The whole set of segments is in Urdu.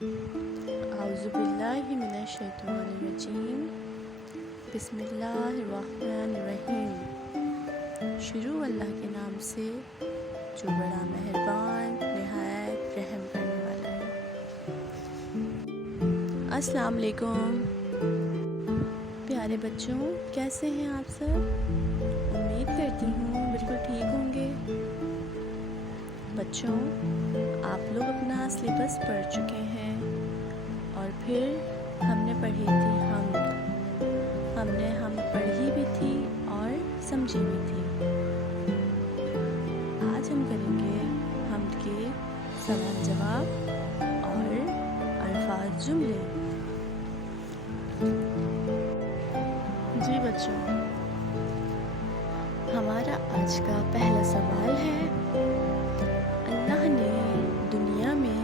اعوذ باللہ من الشیطان الرجیم، بسم اللہ الرحمن الرحیم۔ شروع اللہ کے نام سے جو بڑا مہربان نہایت رحم کرنے والا ہے۔ السلام علیکم پیارے بچوں، کیسے ہیں آپ سب؟ امید کرتی ہوں بالکل ٹھیک ہوں گے۔ بچوں، آپ لوگ اپنا سلیبس پڑھ چکے ہیں اور پھر ہم نے پڑھی تھی ہم نے پڑھی بھی تھی اور سمجھی بھی تھی۔ آج ہم کریں گے حمد کے سوال جواب اور الفاظ جملے۔ جی بچوں، ہمارا آج کا پہلا سوال ہے، اللہ نے دنیا میں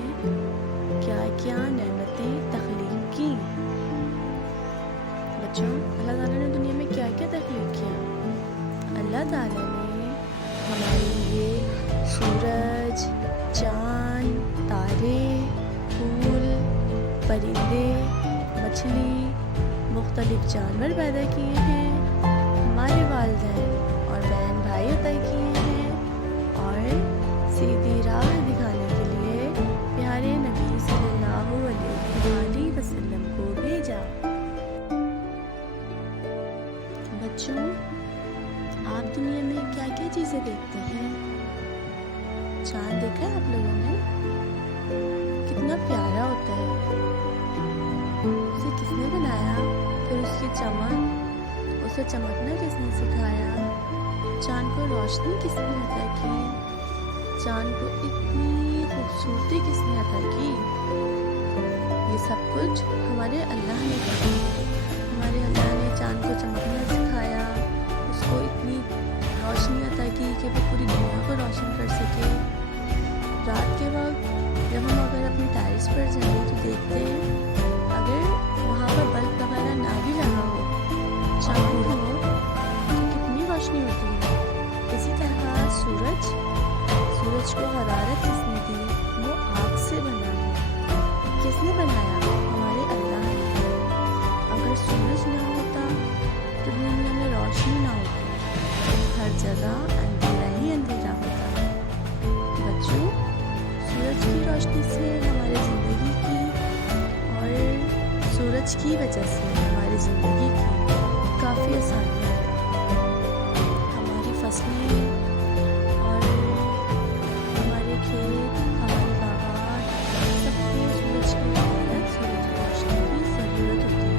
کیا کیا نعمتیں تخلیق کی؟ بچوں، اللہ تعالیٰ نے دنیا میں کیا کیا تخلیق کیا؟ اللہ تعالیٰ نے ہمارے لیے سورج، چاند، تارے، پھول، پرندے، مچھلی، مختلف جانور پیدا کیے ہیں، ہمارے والدین اور بہن بھائی عطا کیے ہیں، اور سیدھی راہ دکھانے کے لیے پیارے نبی صلی اللہ علیہ وسلم کو بھیجا۔ بچوں، آپ دنیا میں کیا کیا چیزیں دیکھتے ہیں؟ چاند دیکھا ہے آپ لوگوں نے؟ کتنا پیارا ہوتا ہے۔ اسے کس نے بنایا؟ پھر اس کی چمک، اسے چمکنا کس نے سکھایا؟ چاند کو روشنی کس نے عطا کی؟ چاند کو اتنی خوبصورتی کس نے عطا کی؟ یہ سب کچھ ہمارے اللہ نے کیا۔ ہمارے اللہ نے چاند کو چمکنا سکھایا، اس کو اتنی روشنی عطا کی کہ وہ پوری دنیا کو روشن کر سکے۔ رات کے وقت جب ہم اگر اپنی ٹائرس پر جائیں تو دیکھتے ہیں اگر وہاں پر بلب وغیرہ نہ بھی لگا ہو، چاند ہو، تو کتنی روشنی ہوتی ہے۔ اسی طرح سورج کو حرارت کس نے دی؟ وہ آگ سے بنا ہے۔ کس نے بنایا؟ ہمارے اللہ نے۔ اگر سورج نہ ہوتا تو دنیا میں روشنی نہ ہوتی، ہر جگہ اندھیرا ہی اندھیرا ہوتا۔ بچوں، سورج کی روشنی سے ہماری زندگی کی اور سورج کی وجہ سے ہماری زندگی کی کافی آسانیاں ہیں۔ ہماری فصلیں اور ہمارے کھیت، ہمارے باغات، سب میں سورج کی حرارت، سورج کی روشنی کی ضرورت ہوتی ہے۔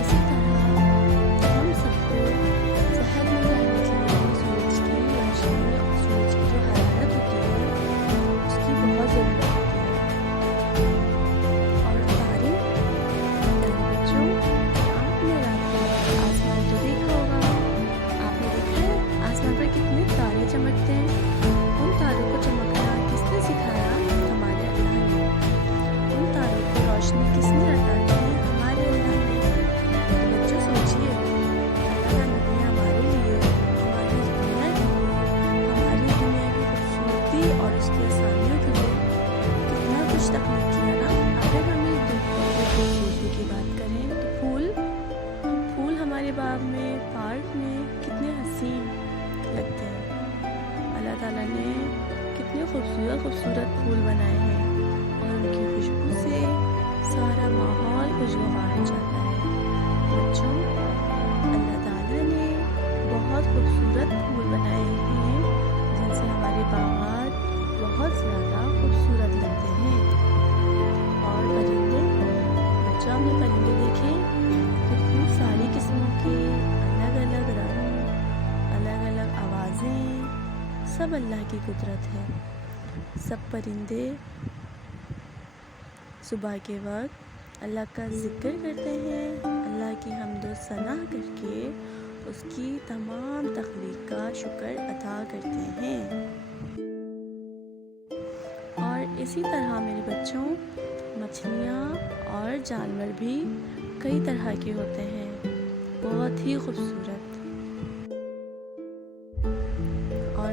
اسی طرح ہم سب کو صحت مند رہنے کے لیے سورج کی روشنی اور سورج کی جو حرارت ہوتی ہے اس کی بہت ضرورت ہوتی ہے۔ اور تارے، بچوں، آپ نے رات کو آسمان تو دیکھا ہوگا، آپ نے دیکھا ہے آسمان پر کتنے تارے چمکتے ہیں۔ ان تاروں کو چمکنا کس نے سکھایا؟ ہمارے اللہ نے۔ ان تاروں کو روشنی کس نے عطا کی؟ ہمارے اللہ نے۔ بچوں سوچیے، اللہ نے ہمارے لیے، ہماری دنیا کے لیے، ہماری دنیا کی خوبصورتی اور اس کی آسانیوں کے لیے کتنا کچھ تخلیق کیا نا۔ اگر ہم اس دنیا کی خوبصورتی کی بات کریں تو پھول ہمارے باغ میں، پارک میں کتنے حسین لگتے ہیں۔ اللہ تعالیٰ نے کتنے خوبصورت پھول بنائے ہیں اور ان کی خوشبو سے سارا ماحول خوشگوار ہو جاتا ہے۔ بچوں، اللہ تعالیٰ نے بہت خوبصورت پھول بنائے ہیں جن سے ہمارے باغات بہت زیادہ خوبصورت لگتے ہیں۔ اور پرندے، بچوں، ہم نے پرندے دیکھے، کتنی ساری قسموں کے الگ الگ رنگ، الگ الگ آوازیں، سب اللہ کی قدرت ہے۔ سب پرندے صبح کے وقت اللہ کا ذکر کرتے ہیں، اللہ کی حمد و ثنا کر کے اس کی تمام تخلیق کا شکر ادا کرتے ہیں۔ اور اسی طرح میرے بچوں، مچھلیاں اور جانور بھی کئی طرح کے ہوتے ہیں، بہت ہی خوبصورت۔ اور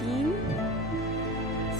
3,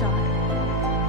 4,